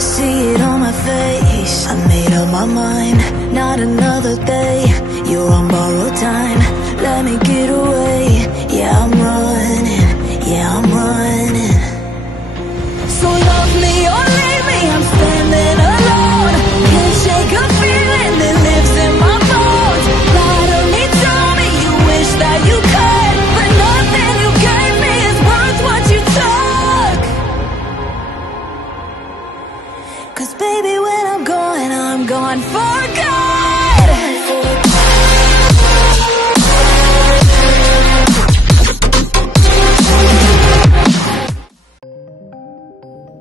See it on my face, I made up my mind. Not another day, you're on borrowed time. Let me get away, yeah I'm running, yeah I'm running. So love me or leave me, I'm standing alone. Can't shake a feeling that lives in my bones. Lie to me, tell me you wish that you could, but nothing you gave me is worth what you took. Cause baby when I'm gone for good.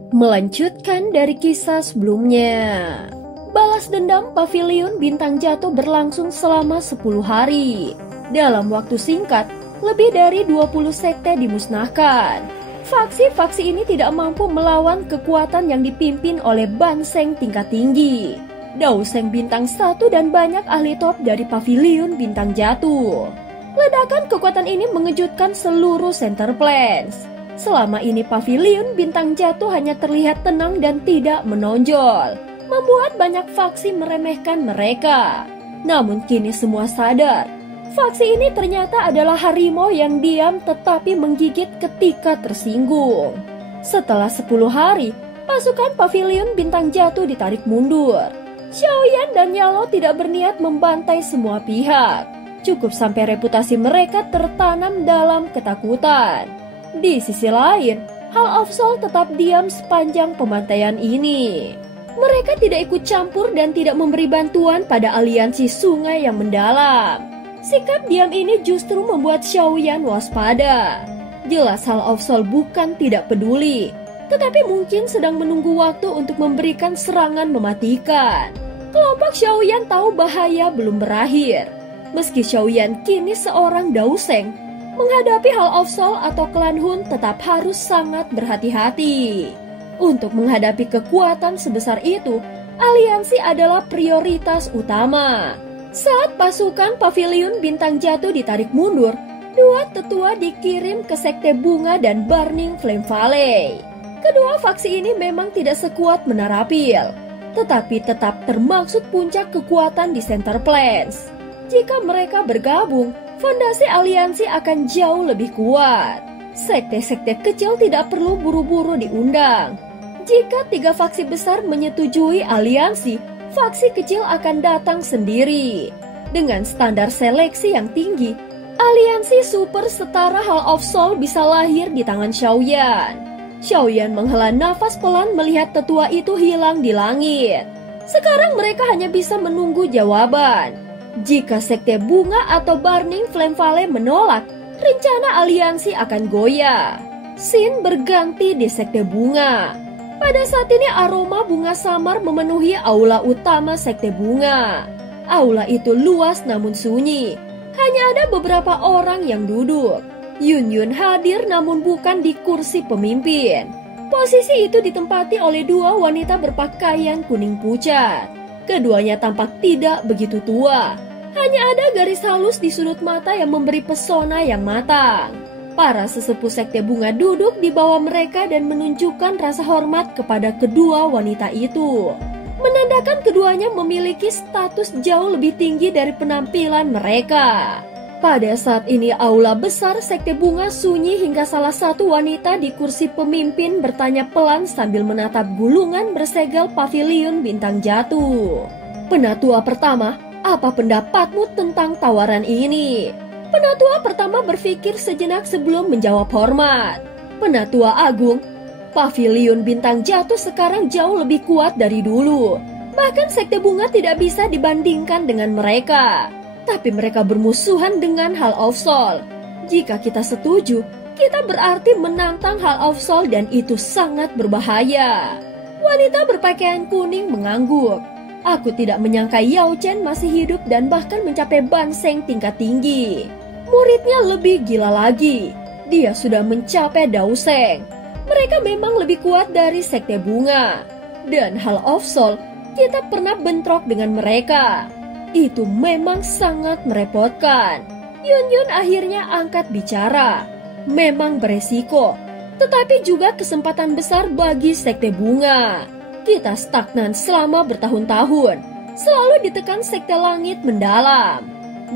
Melanjutkan dari kisah sebelumnya. Balas dendam Pavilion Bintang Jatuh berlangsung selama 10 hari. Dalam waktu singkat, lebih dari 20 sekte dimusnahkan. Faksi-faksi ini tidak mampu melawan kekuatan yang dipimpin oleh Ban Seng tingkat tinggi, Dao Seng Bintang 1 dan banyak ahli top dari Pavilion Bintang Jatuh. Ledakan kekuatan ini mengejutkan seluruh Center Plains. Selama ini Pavilion Bintang Jatuh hanya terlihat tenang dan tidak menonjol, membuat banyak faksi meremehkan mereka. Namun kini semua sadar, faksi ini ternyata adalah harimau yang diam tetapi menggigit ketika tersinggung. Setelah 10 hari, pasukan Pavilion Bintang Jatuh ditarik mundur. Xiaoyan dan Yalo tidak berniat membantai semua pihak. Cukup sampai reputasi mereka tertanam dalam ketakutan. Di sisi lain, Hall of Soul tetap diam sepanjang pembantaian ini. Mereka tidak ikut campur dan tidak memberi bantuan pada aliansi sungai yang mendalam. Sikap diam ini justru membuat Xiaoyan waspada. Jelas Hall of Soul bukan tidak peduli, tetapi mungkin sedang menunggu waktu untuk memberikan serangan mematikan. Kelompok Xiaoyan tahu bahaya belum berakhir. Meski Xiaoyan kini seorang Dao Seng, menghadapi Hall of Soul atau klan Hun tetap harus sangat berhati-hati. Untuk menghadapi kekuatan sebesar itu, aliansi adalah prioritas utama. Saat pasukan Pavilion Bintang Jatuh ditarik mundur, dua tetua dikirim ke Sekte Bunga dan Burning Flame Valley. Kedua faksi ini memang tidak sekuat Menarapil, tetapi tetap termaksud puncak kekuatan di Center Plains. Jika mereka bergabung, fondasi aliansi akan jauh lebih kuat. Sekte-sekte kecil tidak perlu buru-buru diundang. Jika 3 faksi besar menyetujui aliansi, faksi kecil akan datang sendiri. Dengan standar seleksi yang tinggi, aliansi super setara Hall of Soul bisa lahir di tangan Xiaoyan. Xiaoyan menghela nafas pelan melihat tetua itu hilang di langit. Sekarang mereka hanya bisa menunggu jawaban. Jika Sekte Bunga atau Burning Flame Valley menolak, rencana aliansi akan goyah. Xin berganti di Sekte Bunga. Pada saat ini aroma bunga samar memenuhi aula utama Sekte Bunga. Aula itu luas namun sunyi. Hanya ada beberapa orang yang duduk. Yun Yun hadir namun bukan di kursi pemimpin. Posisi itu ditempati oleh 2 wanita berpakaian kuning pucat. Keduanya tampak tidak begitu tua. Hanya ada garis halus di sudut mata yang memberi pesona yang matang. Para sesepuh Sekte Bunga duduk di bawah mereka dan menunjukkan rasa hormat kepada kedua wanita itu. Menandakan keduanya memiliki status jauh lebih tinggi dari penampilan mereka. Pada saat ini aula besar Sekte Bunga sunyi hingga salah satu wanita di kursi pemimpin bertanya pelan sambil menatap gulungan bersegel Pavilion Bintang Jatuh. Penatua pertama, apa pendapatmu tentang tawaran ini? Penatua pertama berpikir sejenak sebelum menjawab hormat. Penatua Agung, Pavilion Bintang Jatuh sekarang jauh lebih kuat dari dulu. Bahkan Sekte Bunga tidak bisa dibandingkan dengan mereka. Tapi mereka bermusuhan dengan Hall of Soul. Jika kita setuju, kita berarti menantang Hall of Soul dan itu sangat berbahaya. Wanita berpakaian kuning mengangguk. Aku tidak menyangka Yao Chen masih hidup dan bahkan mencapai Ban Seng tingkat tinggi. Muridnya lebih gila lagi. Dia sudah mencapai Dao Seng. Mereka memang lebih kuat dari Sekte Bunga. Dan Hall of Soul, kita pernah bentrok dengan mereka. Itu memang sangat merepotkan. Yun Yun akhirnya angkat bicara. Memang beresiko, tetapi juga kesempatan besar bagi Sekte Bunga. Kita stagnan selama bertahun-tahun, selalu ditekan sekte langit mendalam.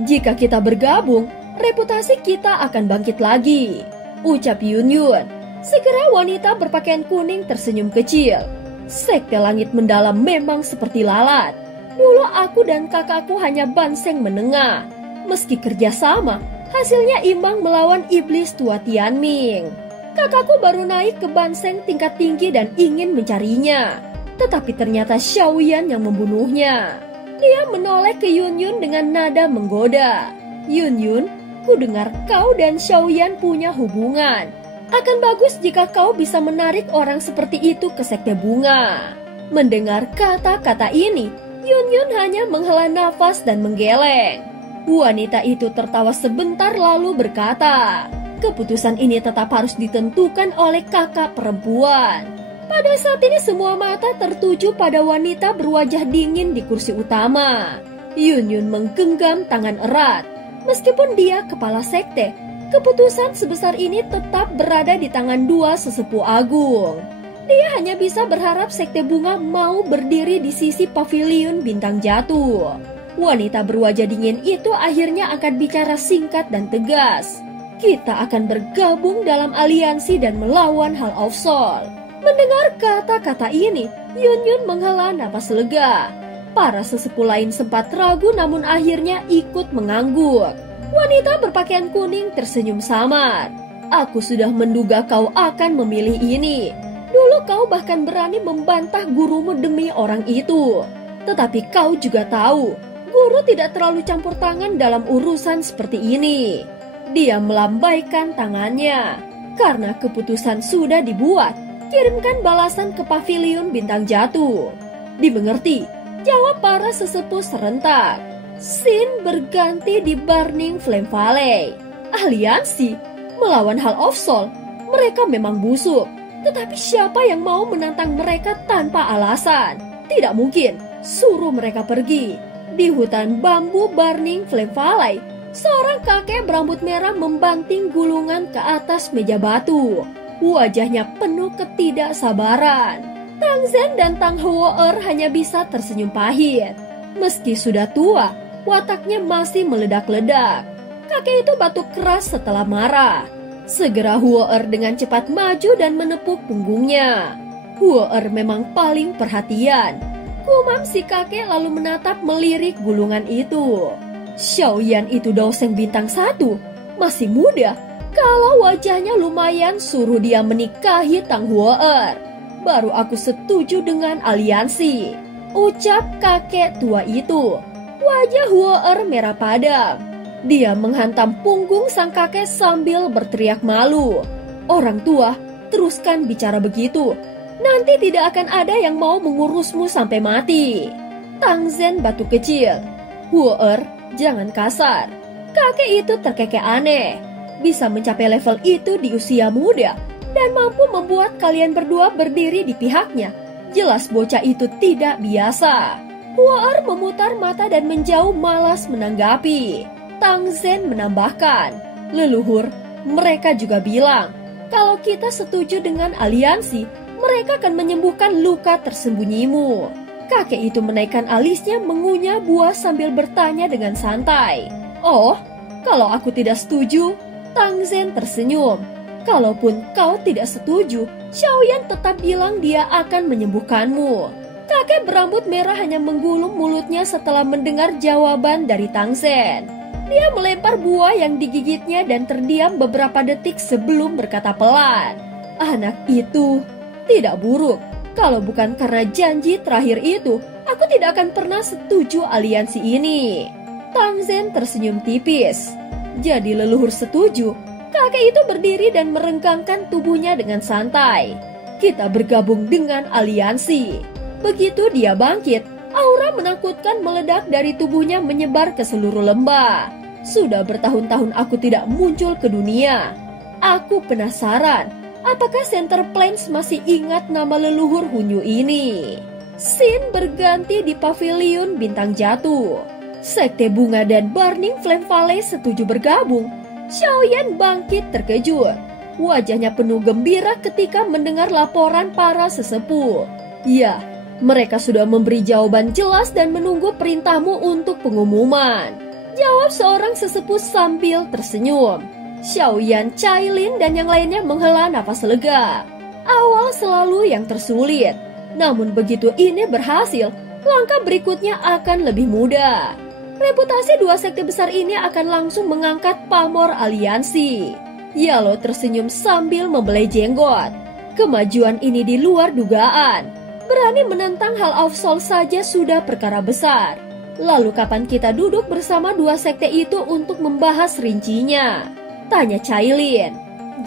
Jika kita bergabung, reputasi kita akan bangkit lagi, ucap Yunyun. Segera wanita berpakaian kuning tersenyum kecil. Sekte langit mendalam memang seperti lalat. Dulu aku dan kakakku hanya banseng menengah. Meski kerjasama, hasilnya imbang melawan iblis tua Tianming. Kakakku baru naik ke banseng tingkat tinggi dan ingin mencarinya. Tetapi ternyata Xiaoyan yang membunuhnya. Dia menoleh ke Yunyun dengan nada menggoda. Yunyun, ku dengar kau dan Xiaoyan punya hubungan. Akan bagus jika kau bisa menarik orang seperti itu ke sekte bunga. Mendengar kata-kata ini, Yunyun hanya menghela nafas dan menggeleng. Wanita itu tertawa sebentar lalu berkata, keputusan ini tetap harus ditentukan oleh kakak perempuan. Pada saat ini semua mata tertuju pada wanita berwajah dingin di kursi utama. Yunyun menggenggam tangan erat. Meskipun dia kepala sekte, keputusan sebesar ini tetap berada di tangan dua sesepuh agung. Dia hanya bisa berharap sekte bunga mau berdiri di sisi paviliun bintang jatuh. Wanita berwajah dingin itu akhirnya akan bicara singkat dan tegas. Kita akan bergabung dalam aliansi dan melawan Hall of Soul. Mendengar kata-kata ini, Yunyun menghela napas lega. Para sesepuh lain sempat ragu namun akhirnya ikut mengangguk. Wanita berpakaian kuning tersenyum samar. Aku sudah menduga kau akan memilih ini. Dulu kau bahkan berani membantah gurumu demi orang itu. Tetapi kau juga tahu, guru tidak terlalu campur tangan dalam urusan seperti ini. Dia melambaikan tangannya. Karena keputusan sudah dibuat, kirimkan balasan ke paviliun bintang jatuh. Dimengerti, jawab para sesepuh serentak. Scene berganti di Burning Flame Valley. Aliansi melawan Hall of Soul. Mereka memang busuk. Tetapi siapa yang mau menantang mereka tanpa alasan? Tidak mungkin, suruh mereka pergi. Di hutan bambu Burning Flame Valley, seorang kakek berambut merah membanting gulungan ke atas meja batu. Wajahnya penuh ketidaksabaran. Tang Zhen dan Tang Heuer hanya bisa tersenyum pahit. Meski sudah tua, wataknya masih meledak-ledak. Kakek itu batuk keras setelah marah. Segera Heuer dengan cepat maju dan menepuk punggungnya. Heuer memang paling perhatian. Kumam si kakek lalu menatap melirik gulungan itu. Xiaoyan itu dosen bintang 1, masih muda. Kalau wajahnya lumayan, suruh dia menikahi Tang Heuer. Baru aku setuju dengan aliansi, ucap kakek tua itu. Wajah Heuer merah padam. Dia menghantam punggung sang kakek sambil berteriak malu. Orang tua, teruskan bicara begitu. Nanti tidak akan ada yang mau mengurusmu sampai mati. Tang Zhen batuk kecil. Heuer, jangan kasar. Kakek itu terkekeh aneh. Bisa mencapai level itu di usia muda dan mampu membuat kalian berdua berdiri di pihaknya. Jelas bocah itu tidak biasa. Heuer memutar mata dan menjauh malas menanggapi. Tang Zhen menambahkan, leluhur, mereka juga bilang, kalau kita setuju dengan aliansi, mereka akan menyembuhkan luka tersembunyimu. Kakek itu menaikkan alisnya mengunyah buah sambil bertanya dengan santai. Oh, kalau aku tidak setuju? Tang Zhen tersenyum. Kalaupun kau tidak setuju, Xiaoyan tetap bilang dia akan menyembuhkanmu. Kakek berambut merah hanya menggulung mulutnya setelah mendengar jawaban dari Tang Zhen. Dia melempar buah yang digigitnya dan terdiam beberapa detik sebelum berkata pelan. Anak itu tidak buruk. Kalau bukan karena janji terakhir itu, aku tidak akan pernah setuju aliansi ini. Tang Zhen tersenyum tipis. Jadi leluhur setuju. Kakek itu berdiri dan merenggangkan tubuhnya dengan santai. Kita bergabung dengan aliansi. Begitu dia bangkit, aura menakutkan meledak dari tubuhnya menyebar ke seluruh lembah. Sudah bertahun-tahun aku tidak muncul ke dunia. Aku penasaran, apakah Center Plains masih ingat nama leluhur Hunyu ini? Scene berganti di paviliun bintang jatuh. Sekte Bunga dan Burning Flame Valley setuju bergabung. Xiaoyan bangkit terkejut. Wajahnya penuh gembira ketika mendengar laporan para sesepuh. Ya, Mereka sudah memberi jawaban jelas dan menunggu perintahmu untuk pengumuman, jawab seorang sesepuh sambil tersenyum. Xiaoyan, Cailin, dan yang lainnya menghela napas lega. Awal selalu yang tersulit, namun begitu ini berhasil, langkah berikutnya akan lebih mudah. Reputasi dua sekte besar ini akan langsung mengangkat pamor aliansi. Yalo tersenyum sambil membelai jenggot. Kemajuan ini di luar dugaan. Berani menentang hal Aufsol saja sudah perkara besar. Lalu kapan kita duduk bersama dua sekte itu untuk membahas rincinya? Tanya Cailin.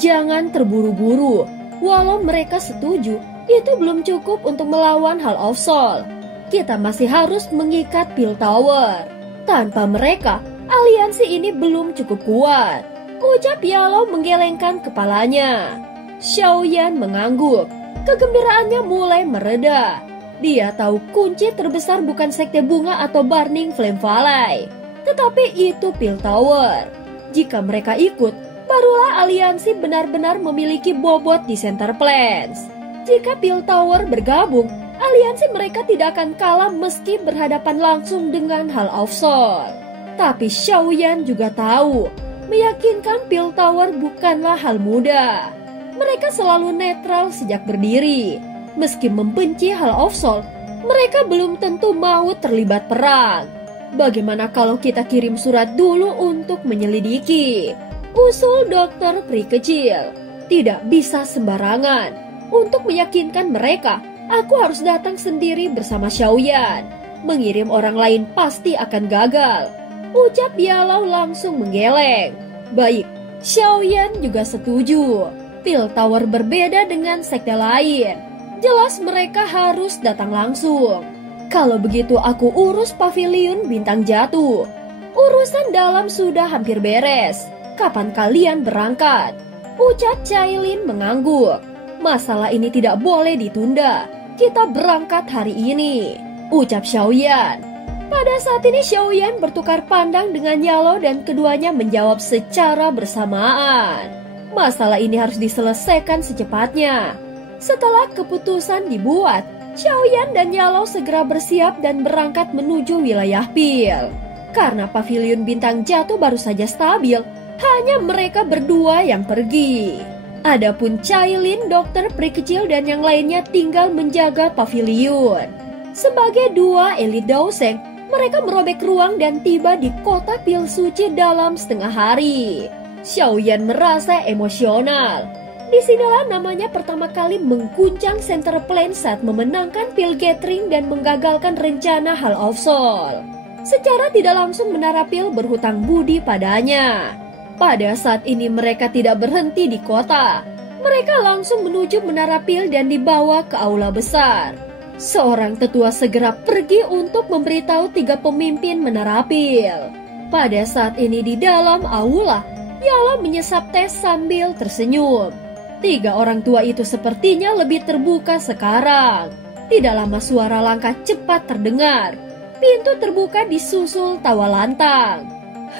Jangan terburu-buru. Walau mereka setuju, itu belum cukup untuk melawan hal Aufsol. Kita masih harus mengikat Piltover. Tanpa mereka, aliansi ini belum cukup kuat. Ucap Yalo menggelengkan kepalanya. Xiaoyan mengangguk. Kegembiraannya mulai mereda. Dia tahu kunci terbesar bukan sekte bunga atau Burning Flame Valley, tetapi itu Piltover. Jika mereka ikut, barulah aliansi benar-benar memiliki bobot di Center Plains. Jika Piltover bergabung, aliansi mereka tidak akan kalah meski berhadapan langsung dengan hal Aufsol. Tapi Xiaoyan juga tahu, meyakinkan Piltover bukanlah hal mudah. Mereka selalu netral sejak berdiri. Meski membenci hal Aufsol, mereka belum tentu mau terlibat perang. Bagaimana kalau kita kirim surat dulu untuk menyelidiki? Usul dokter peri kecil. Tidak bisa sembarangan. Untuk meyakinkan mereka, aku harus datang sendiri bersama Xiaoyan. Mengirim orang lain pasti akan gagal. Ucap Yalo langsung menggeleng. Baik, Xiaoyan juga setuju. Piltover berbeda dengan sekte lain. Jelas mereka harus datang langsung. Kalau begitu aku urus pavilion bintang jatuh. Urusan dalam sudah hampir beres. Kapan kalian berangkat? Ucap Cailin mengangguk. Masalah ini tidak boleh ditunda. Kita berangkat hari ini. Ucap Xiaoyan. Pada saat ini Xiaoyan bertukar pandang dengan Yalo dan keduanya menjawab secara bersamaan. Masalah ini harus diselesaikan secepatnya. Setelah keputusan dibuat, Xiaoyan dan Yalo segera bersiap dan berangkat menuju wilayah Pil. Karena pavilion bintang jatuh baru saja stabil, hanya mereka berdua yang pergi. Adapun Cailin, dokter peri kecil dan yang lainnya tinggal menjaga pavilion. Sebagai dua elit Daoseng, mereka merobek ruang dan tiba di kota Pil Suci dalam setengah hari. Xiaoyan merasa emosional. Disinilah namanya pertama kali mengguncang Center Plains saat memenangkan Pil Gathering dan menggagalkan rencana hal Aufsol. Secara tidak langsung Menara Pil berhutang budi padanya. Pada saat ini mereka tidak berhenti di kota. Mereka langsung menuju Menara Pil dan dibawa ke aula besar. Seorang tetua segera pergi untuk memberitahu tiga pemimpin Menara Pil. Pada saat ini di dalam aula, Yalo menyesap teh sambil tersenyum. Tiga orang tua itu sepertinya lebih terbuka sekarang. Tidak lama suara langkah cepat terdengar. Pintu terbuka disusul tawa lantang.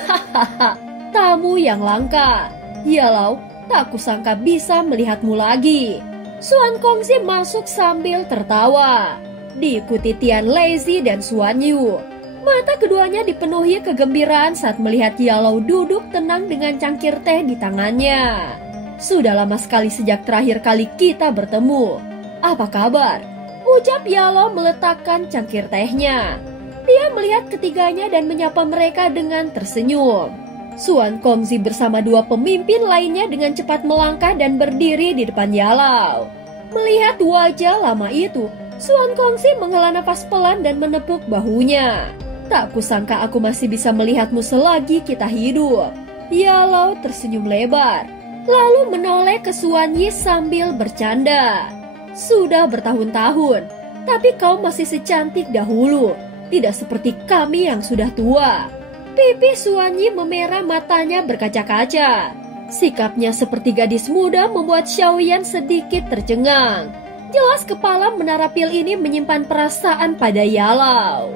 Hahaha, tamu yang langka. Yalo, tak kusangka bisa melihatmu lagi. Suan Kongzi masuk sambil tertawa. Diikuti Tian Lazy dan Suan Yu. Mata keduanya dipenuhi kegembiraan saat melihat Yalo duduk tenang dengan cangkir teh di tangannya. Sudah lama sekali sejak terakhir kali kita bertemu. Apa kabar? Ucap Yalo meletakkan cangkir tehnya. Dia melihat ketiganya dan menyapa mereka dengan tersenyum. Suan Kongzi bersama dua pemimpin lainnya dengan cepat melangkah dan berdiri di depan Yalo. Melihat wajah lama itu, Suan Kongzi menghela nafas pelan dan menepuk bahunya. Tak kusangka aku masih bisa melihatmu selagi kita hidup. Yalo tersenyum lebar, lalu menoleh ke Suan Yi sambil bercanda. Sudah bertahun-tahun, tapi kau masih secantik dahulu. Tidak seperti kami yang sudah tua. Pipi Suan Yi memerah, matanya berkaca-kaca. Sikapnya seperti gadis muda membuat Xiaoyan sedikit tercengang. Jelas kepala Menara Pil ini menyimpan perasaan pada Yalo.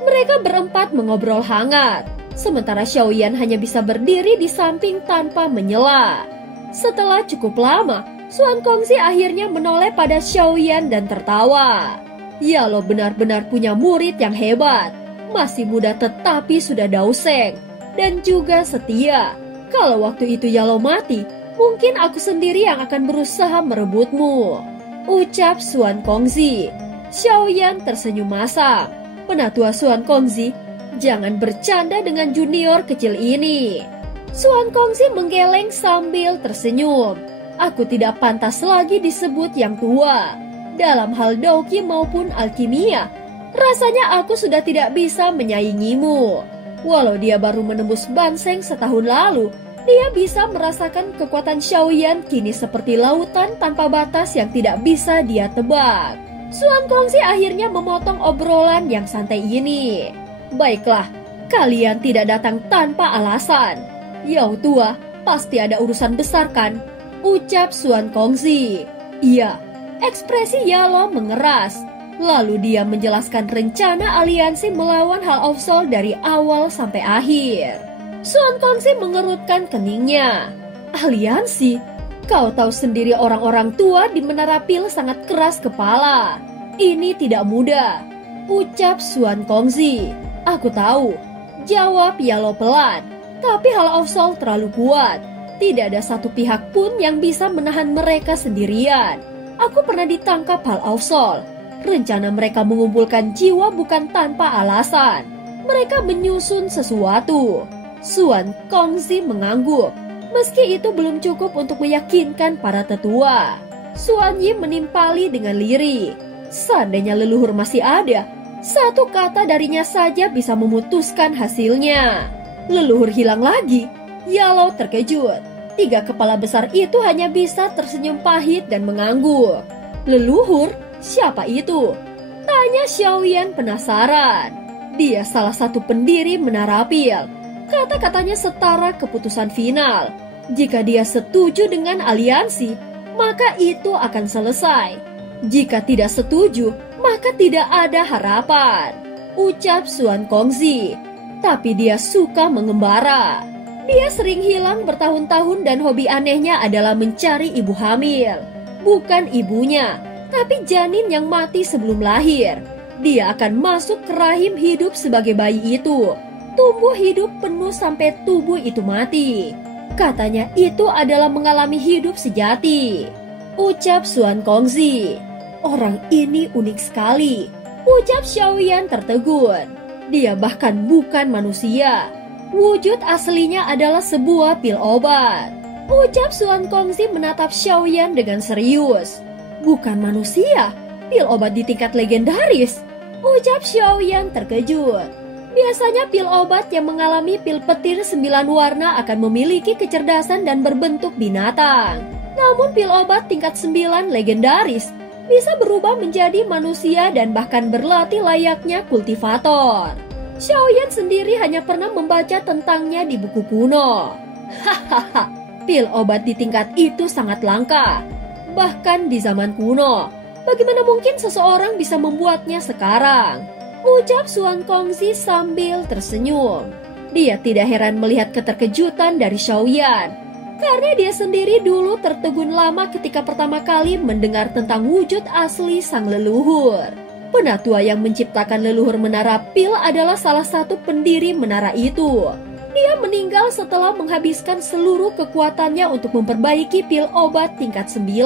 Mereka berempat mengobrol hangat, sementara Xiaoyan hanya bisa berdiri di samping tanpa menyela. Setelah cukup lama, Suan Kongzi akhirnya menoleh pada Xiaoyan dan tertawa. Yalo benar-benar punya murid yang hebat. Masih muda tetapi sudah dauseng. Dan juga setia. Kalau waktu itu Yalo mati, mungkin aku sendiri yang akan berusaha merebutmu. Ucap Xuan Kongzi. Xiaoyan tersenyum masam. Penatua Xuan Kongzi, jangan bercanda dengan junior kecil ini. Xuan Kongzi menggeleng sambil tersenyum. Aku tidak pantas lagi disebut yang tua. Dalam hal Doki maupun alkimia, rasanya aku sudah tidak bisa menyaingimu. Walau dia baru menembus Banseng setahun lalu, dia bisa merasakan kekuatan Xiaoyan kini seperti lautan tanpa batas yang tidak bisa dia tebak. Xuan Kongzi akhirnya memotong obrolan yang santai ini. Baiklah, kalian tidak datang tanpa alasan. Yao tua, pasti ada urusan besar kan? Ucap Xuan Kongzi. Iya, ekspresi Yalo mengeras. Lalu dia menjelaskan rencana aliansi melawan Hall of Soul dari awal sampai akhir. Xuan Kongzi mengerutkan keningnya. Aliansi? Kau tahu sendiri orang-orang tua di Menara Pil sangat keras kepala. Ini tidak mudah. Ucap Xuan Kongzi. Aku tahu. Jawab Yalo pelan. Tapi Hall of Soul terlalu kuat. Tidak ada satu pihak pun yang bisa menahan mereka sendirian. Aku pernah ditangkap Hall of Soul. Rencana mereka mengumpulkan jiwa bukan tanpa alasan. Mereka menyusun sesuatu. Xuan Kongzi mengangguk. Meski itu belum cukup untuk meyakinkan para tetua. Xuan Yi menimpali dengan lirih. Seandainya leluhur masih ada, satu kata darinya saja bisa memutuskan hasilnya. Leluhur hilang lagi. Yalo terkejut. 3 kepala besar itu hanya bisa tersenyum pahit dan mengangguk. Leluhur? Siapa itu? Tanya Xiaoyan penasaran. Dia salah satu pendiri Menara Pil. Kata-katanya setara keputusan final. Jika dia setuju dengan aliansi, maka itu akan selesai. Jika tidak setuju, maka tidak ada harapan. Ucap Xuan Kongzi. Tapi dia suka mengembara. Dia sering hilang bertahun-tahun dan hobi anehnya adalah mencari ibu hamil. Bukan ibunya, tapi janin yang mati sebelum lahir. Dia akan masuk ke rahim hidup sebagai bayi itu. Tumbuh hidup penuh sampai tubuh itu mati. Katanya itu adalah mengalami hidup sejati. Ucap Xuan Kongzi. Orang ini unik sekali. Ucap Xiaoyan tertegun. Dia bahkan bukan manusia. Wujud aslinya adalah sebuah pil obat. Ucap Xuan Kongzi menatap Xiaoyan dengan serius. Bukan manusia, pil obat di tingkat legendaris. Ucap Xiaoyan terkejut. Biasanya pil obat yang mengalami pil petir 9 warna akan memiliki kecerdasan dan berbentuk binatang. Namun pil obat tingkat 9 legendaris bisa berubah menjadi manusia dan bahkan berlatih layaknya kultivator. Xiaoyan sendiri hanya pernah membaca tentangnya di buku kuno. Hahaha, pil obat di tingkat itu sangat langka. Bahkan di zaman kuno, bagaimana mungkin seseorang bisa membuatnya sekarang? Ucap Xuan Kongzi sambil tersenyum. Dia tidak heran melihat keterkejutan dari Xiaoyan, karena dia sendiri dulu tertegun lama ketika pertama kali mendengar tentang wujud asli sang leluhur. Penatua yang menciptakan leluhur Menara Pil adalah salah satu pendiri menara itu. Dia meninggal setelah menghabiskan seluruh kekuatannya untuk memperbaiki pil obat tingkat 9.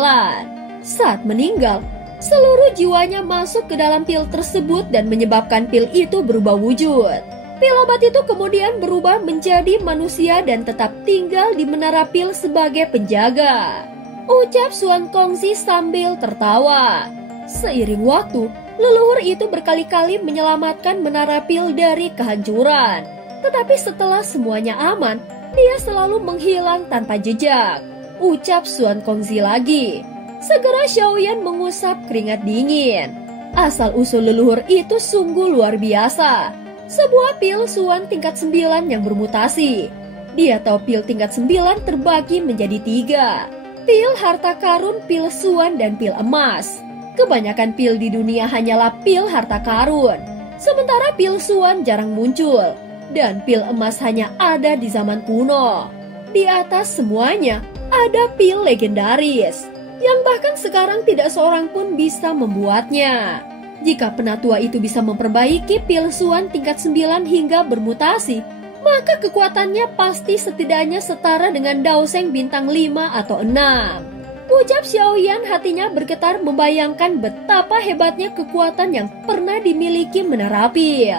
Saat meninggal, seluruh jiwanya masuk ke dalam pil tersebut dan menyebabkan pil itu berubah wujud. Pil obat itu kemudian berubah menjadi manusia dan tetap tinggal di Menara Pil sebagai penjaga. Ucap Xuan Kongzi sambil tertawa. Seiring waktu, leluhur itu berkali-kali menyelamatkan Menara Pil dari kehancuran. Tetapi setelah semuanya aman, dia selalu menghilang tanpa jejak. Ucap Xuan Kongzi lagi. Segera Xiaoyan mengusap keringat dingin. Asal-usul leluhur itu sungguh luar biasa. Sebuah pil Xuan tingkat 9 yang bermutasi. Dia tahu pil tingkat 9 terbagi menjadi 3. Pil harta karun, pil Xuan, dan pil emas. Kebanyakan pil di dunia hanyalah pil harta karun. Sementara pil Xuan jarang muncul. Dan pil emas hanya ada di zaman kuno. Di atas semuanya ada pil legendaris yang bahkan sekarang tidak seorang pun bisa membuatnya. Jika penatua itu bisa memperbaiki pilsuan tingkat 9 hingga bermutasi, maka kekuatannya pasti setidaknya setara dengan Daoseng bintang 5 atau 6. Ucap Xiaoyan, hatinya bergetar membayangkan betapa hebatnya kekuatan yang pernah dimiliki Menarapil.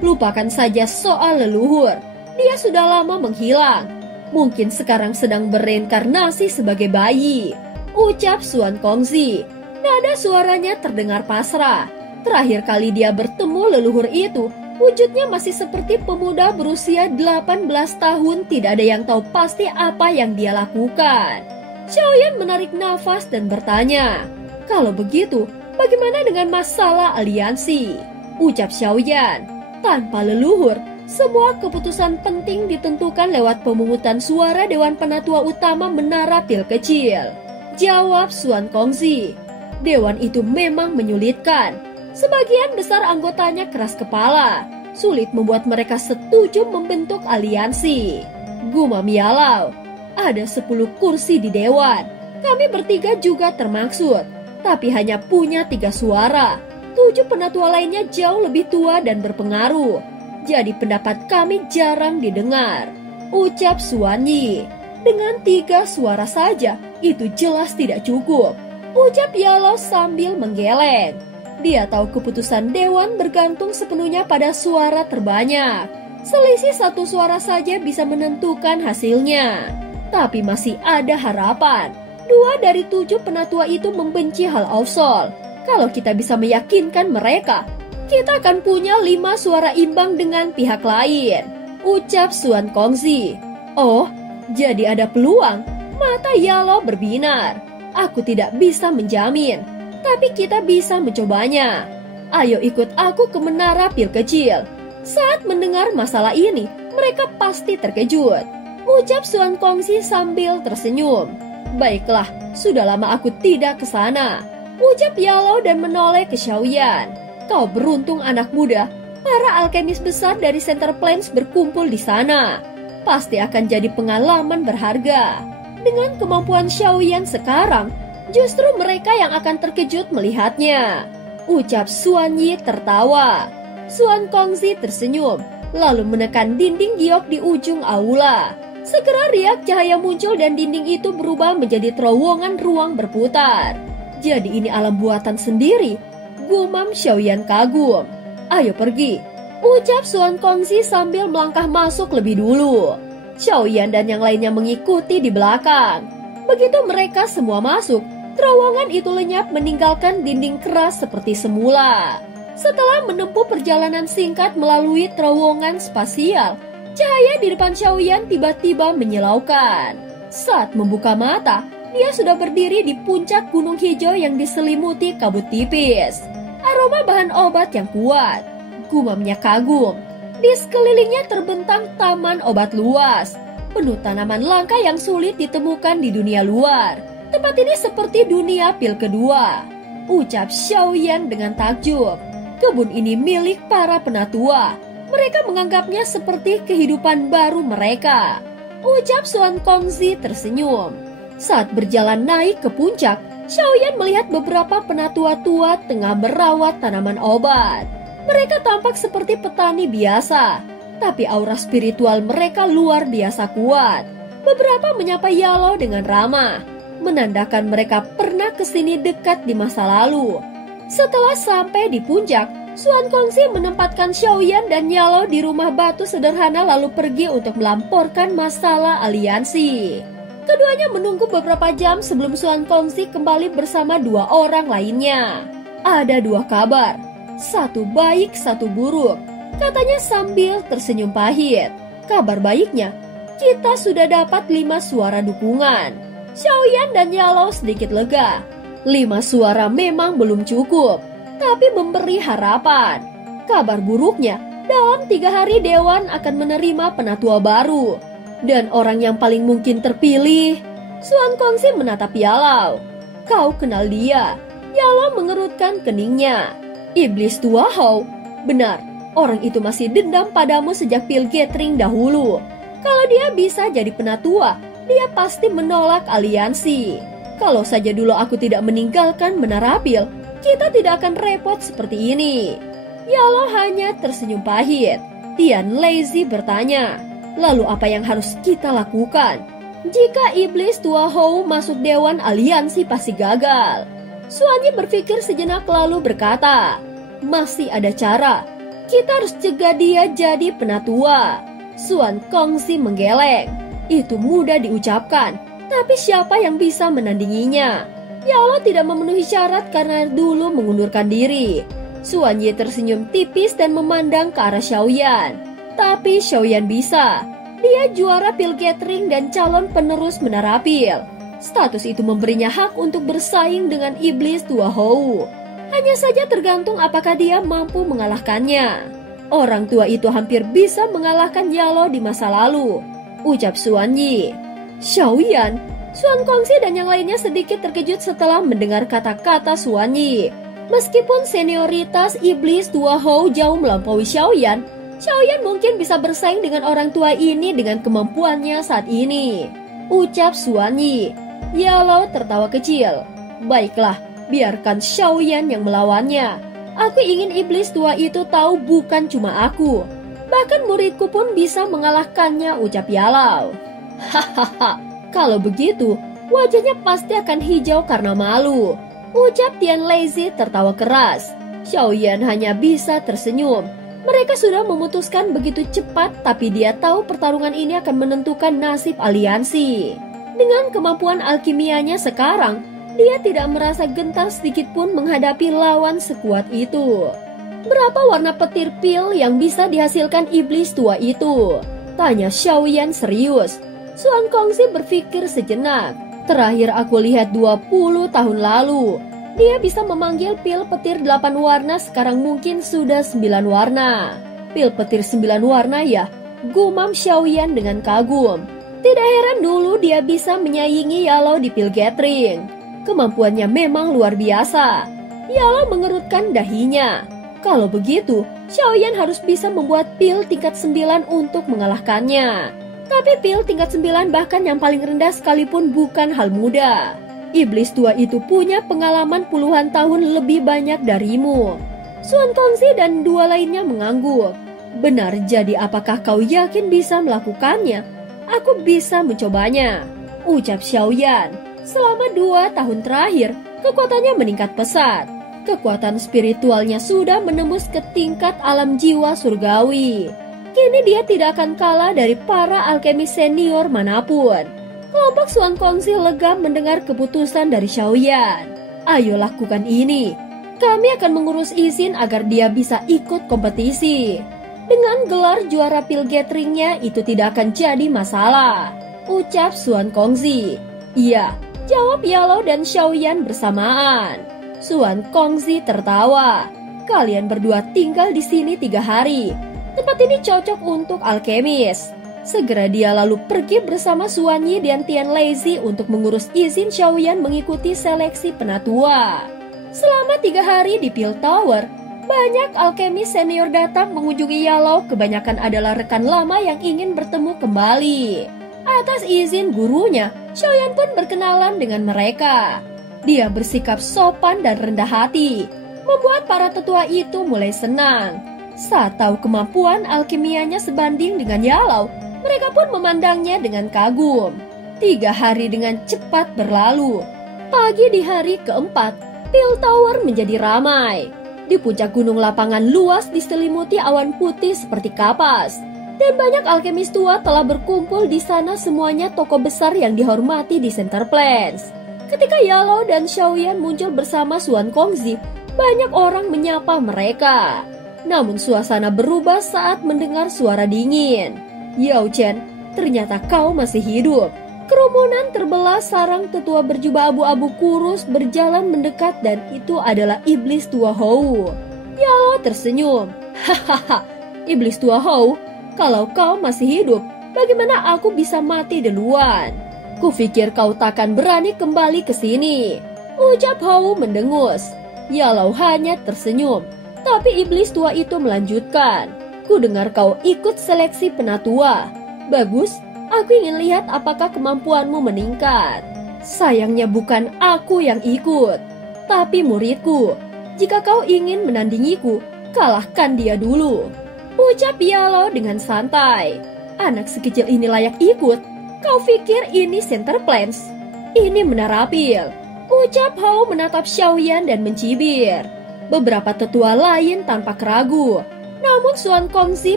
Lupakan saja soal leluhur, dia sudah lama menghilang. Mungkin sekarang sedang bereinkarnasi sebagai bayi. Ucap Suan Kongzi. Nada suaranya terdengar pasrah. Terakhir kali dia bertemu leluhur itu, wujudnya masih seperti pemuda berusia 18 tahun, tidak ada yang tahu pasti apa yang dia lakukan. Xiaoyan menarik nafas dan bertanya, "Kalau begitu, bagaimana dengan masalah aliansi?" Ucap Xiaoyan, "Tanpa leluhur, semua keputusan penting ditentukan lewat pemungutan suara Dewan Penatua Utama Menara Pil Kecil." Jawab Suan Kongzi, "Dewan itu memang menyulitkan. Sebagian besar anggotanya keras kepala, sulit membuat mereka setuju membentuk aliansi." Gumam Yalau, "Ada 10 kursi di dewan. Kami bertiga juga termaksud, tapi hanya punya 3 suara. 7 penatua lainnya jauh lebih tua dan berpengaruh. Jadi pendapat kami jarang didengar." Ucap Suan Yi, "Dengan 3 suara saja, itu jelas tidak cukup." Ucap Yalau sambil menggeleng. Dia tahu keputusan dewan bergantung sepenuhnya pada suara terbanyak. Selisih 1 suara saja bisa menentukan hasilnya. Tapi masih ada harapan. 2 dari 7 penatua itu membenci Hal Aufsol. Kalau kita bisa meyakinkan mereka, kita akan punya 5 suara imbang dengan pihak lain. Ucap Suan Kongzi. "Oh, jadi ada peluang?" Mata Yalau berbinar. "Aku tidak bisa menjamin, tapi kita bisa mencobanya. Ayo ikut aku ke Menara Pil Kecil." Saat mendengar masalah ini, mereka pasti terkejut. Ucap Suan Kongzi sambil tersenyum. "Baiklah, sudah lama aku tidak ke sana." Ucap Yalau dan menoleh ke Xiaoyan. "Kau beruntung anak muda. Para alkemis besar dari Center Plains berkumpul di sana. Pasti akan jadi pengalaman berharga." Dengan kemampuan Xiaoyan sekarang, justru mereka yang akan terkejut melihatnya. Ucap Suan Yi tertawa. Suan Kongzi tersenyum, lalu menekan dinding giok di ujung aula. Segera riak cahaya muncul dan dinding itu berubah menjadi terowongan ruang berputar. "Jadi ini alam buatan sendiri?" Gumam Xiaoyan kagum. "Ayo pergi," ucap Suan Kongzi sambil melangkah masuk lebih dulu. Xiaoyan dan yang lainnya mengikuti di belakang. Begitu mereka semua masuk, terowongan itu lenyap meninggalkan dinding keras seperti semula. Setelah menempuh perjalanan singkat melalui terowongan spasial, cahaya di depan Xiaoyan tiba-tiba menyilaukan. Saat membuka mata, dia sudah berdiri di puncak gunung hijau yang diselimuti kabut tipis. Aroma bahan obat yang kuat. Gumamnya kagum. Di sekelilingnya terbentang taman obat luas, penuh tanaman langka yang sulit ditemukan di dunia luar. Tempat ini seperti dunia pil kedua. Ucap Xiaoyan dengan takjub. Kebun ini milik para penatua. Mereka menganggapnya seperti kehidupan baru mereka. Ucap Suan Kongzi tersenyum. Saat berjalan naik ke puncak, Xiaoyan melihat beberapa penatua tua tengah merawat tanaman obat. Mereka tampak seperti petani biasa, tapi aura spiritual mereka luar biasa kuat. Beberapa menyapa Yalau dengan ramah, menandakan mereka pernah kesini dekat di masa lalu. Setelah sampai di puncak, Suan Kongzi menempatkan Xiaoyan dan Yalau di rumah batu sederhana lalu pergi untuk melamporkan masalah aliansi. Keduanya menunggu beberapa jam sebelum Suan Kongzi kembali bersama 2 orang lainnya. "Ada 2 kabar, 1 baik, 1 buruk," katanya sambil tersenyum pahit. "Kabar baiknya, kita sudah dapat 5 suara dukungan." Xiaoyan dan Yalau sedikit lega. 5 suara memang belum cukup, tapi memberi harapan. Kabar buruknya, dalam 3 hari Dewan akan menerima penatua baru. Dan orang yang paling mungkin terpilih. Suan Kongzi menatap Yalau. "Kau kenal dia?" Yalau mengerutkan keningnya. "Iblis tua Hou. Benar, orang itu masih dendam padamu sejak pil gathering dahulu. Kalau dia bisa jadi penatua, dia pasti menolak aliansi. Kalau saja dulu aku tidak meninggalkan Menara Pil, kita tidak akan repot seperti ini. Yalo hanya tersenyum pahit. Tian Lazy bertanya, lalu apa yang harus kita lakukan? Jika iblis tua Hou masuk Dewan Aliansi pasti gagal. Suanyi berpikir sejenak lalu berkata, masih ada cara. Kita harus cegah dia jadi penatua. Suan Kongzi menggeleng. Itu mudah diucapkan, tapi siapa yang bisa menandinginya? Yalo tidak memenuhi syarat karena dulu mengundurkan diri. Suanyi tersenyum tipis dan memandang ke arah Xiaoyan. Tapi Xiaoyan bisa. Dia juara pil gathering dan calon penerus menara pil. Status itu memberinya hak untuk bersaing dengan iblis tua Hou. Hanya saja tergantung apakah dia mampu mengalahkannya. Orang tua itu hampir bisa mengalahkan Yalo di masa lalu, ucap Suanyi. Xiaoyan, Suan Kongzi dan yang lainnya sedikit terkejut setelah mendengar kata-kata Suanyi. Meskipun senioritas iblis tua Hou jauh melampaui Xiaoyan, Xiaoyan mungkin bisa bersaing dengan orang tua ini dengan kemampuannya saat ini, ucap Suanyi. Yalo tertawa kecil. Baiklah, biarkan Xiaoyan yang melawannya. Aku ingin iblis tua itu tahu bukan cuma aku. Bahkan muridku pun bisa mengalahkannya, ucap Yalo. Hahaha, kalau begitu, wajahnya pasti akan hijau karena malu, ucap Tian Lazy tertawa keras. Xiaoyan hanya bisa tersenyum. Mereka sudah memutuskan begitu cepat, tapi dia tahu pertarungan ini akan menentukan nasib aliansi. Dengan kemampuan alkimianya sekarang, dia tidak merasa gentar sedikit pun menghadapi lawan sekuat itu. Berapa warna petir pil yang bisa dihasilkan iblis tua itu? Tanya Xiaoyan serius. Suan Kongzi berpikir sejenak. Terakhir aku lihat 20 tahun lalu. Dia bisa memanggil pil petir 8 warna, sekarang mungkin sudah 9 warna. Pil petir 9 warna ya? Gumam Xiaoyan dengan kagum. Tidak heran dulu dia bisa menyaingi Yalo di pil gathering. Kemampuannya memang luar biasa. Yalo mengerutkan dahinya. Kalau begitu, Xiaoyan harus bisa membuat pil tingkat 9 untuk mengalahkannya. Tapi pil tingkat 9 bahkan yang paling rendah sekalipun bukan hal mudah. Iblis tua itu punya pengalaman puluhan tahun lebih banyak darimu. Suan Kongzi dan dua lainnya mengangguk. Benar, jadi apakah kau yakin bisa melakukannya? Aku bisa mencobanya, ucap Xiaoyan. Selama 2 tahun terakhir, kekuatannya meningkat pesat. Kekuatan spiritualnya sudah menembus ke tingkat alam jiwa surgawi. Kini dia tidak akan kalah dari para alkemis senior manapun. Kelompok Suan Kongzi lega mendengar keputusan dari Xiaoyan. Ayo lakukan ini. Kami akan mengurus izin agar dia bisa ikut kompetisi. Dengan gelar juara pil gatheringnya itu tidak akan jadi masalah, ucap Suan Kongzi. Iya, jawab Yalo dan Xiaoyan bersamaan. Suan Kongzi tertawa. Kalian berdua tinggal di sini 3 hari. Tempat ini cocok untuk alkemis. Segera dia lalu pergi bersama Suanyi dan Tian Lazy untuk mengurus izin Xiaoyan mengikuti seleksi penatua. Selama 3 hari di Pil Tower, banyak alkemis senior datang mengunjungi Yalo. Kebanyakan adalah rekan lama yang ingin bertemu kembali. Atas izin gurunya, Xiaoyan pun berkenalan dengan mereka. Dia bersikap sopan dan rendah hati, membuat para tetua itu mulai senang. Saat tahu kemampuan alkimianya sebanding dengan Yalo, mereka pun memandangnya dengan kagum. 3 hari dengan cepat berlalu. Pagi di hari keempat, Pil Tower menjadi ramai. Di puncak gunung lapangan luas diselimuti awan putih seperti kapas. Dan banyak alkemis tua telah berkumpul di sana, semuanya tokoh besar yang dihormati di Center Plains. Ketika Yalo dan Xiaoyan muncul bersama Suan Kongzi, banyak orang menyapa mereka. Namun suasana berubah saat mendengar suara dingin. Yao Chen, ternyata kau masih hidup. Kerumunan terbelah, sarang tetua berjubah abu-abu kurus berjalan mendekat dan itu adalah iblis tua Hou. Yalo tersenyum. Hahaha, iblis tua Hou, kalau kau masih hidup, bagaimana aku bisa mati duluan? Kupikir kau takkan berani kembali ke sini, ucap Hou mendengus. Yalo hanya tersenyum. Tapi iblis tua itu melanjutkan. Ku dengar kau ikut seleksi penatua. Bagus, aku ingin lihat apakah kemampuanmu meningkat. Sayangnya bukan aku yang ikut, tapi muridku. Jika kau ingin menandingiku, kalahkan dia dulu. Ucap Yalo dengan santai. Anak sekecil ini layak ikut. Kau pikir ini center plans? Ini menarapil. Ucap Hao menatap Xiaoyan dan mencibir. Beberapa tetua lain tampak ragu. Namun Suan Kongzi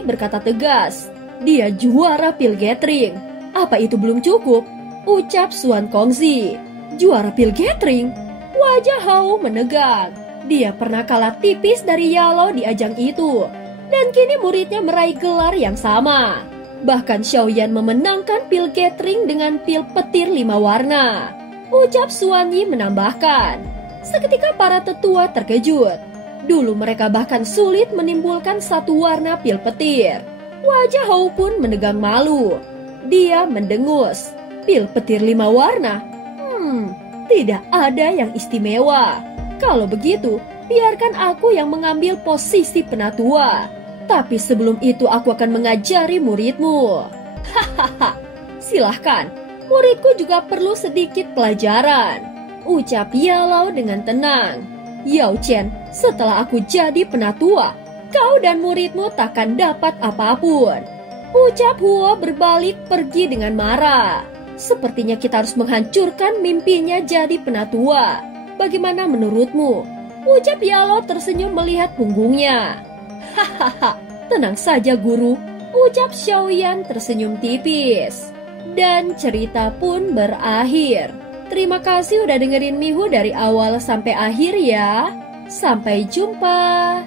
berkata tegas, dia juara pil gathering. Apa itu belum cukup? Ucap Suan Kongzi. Juara pil gathering? Wajah Hao menegang. Dia pernah kalah tipis dari Yalo di ajang itu. Dan kini muridnya meraih gelar yang sama. Bahkan Xiaoyan memenangkan pil gathering dengan pil petir 5 warna. Ucap Suan Yi menambahkan. Seketika para tetua terkejut. Dulu mereka bahkan sulit menimbulkan satu warna pil petir. Wajah Hao pun menegang malu. Dia mendengus. Pil petir 5 warna? Tidak ada yang istimewa. Kalau begitu, biarkan aku yang mengambil posisi penatua. Tapi sebelum itu aku akan mengajari muridmu. Hahaha, silahkan. Muridku juga perlu sedikit pelajaran. Ucap Yalo dengan tenang. Yao Chen, setelah aku jadi penatua, kau dan muridmu takkan dapat apapun. Ucap Huo berbalik pergi dengan marah. Sepertinya kita harus menghancurkan mimpinya jadi penatua. Bagaimana menurutmu? Ucap Yalo tersenyum melihat punggungnya. Hahaha, tenang saja guru. Ucap Xiaoyan tersenyum tipis. Dan cerita pun berakhir. Terima kasih udah dengerin Mihu dari awal sampai akhir ya. Sampai jumpa.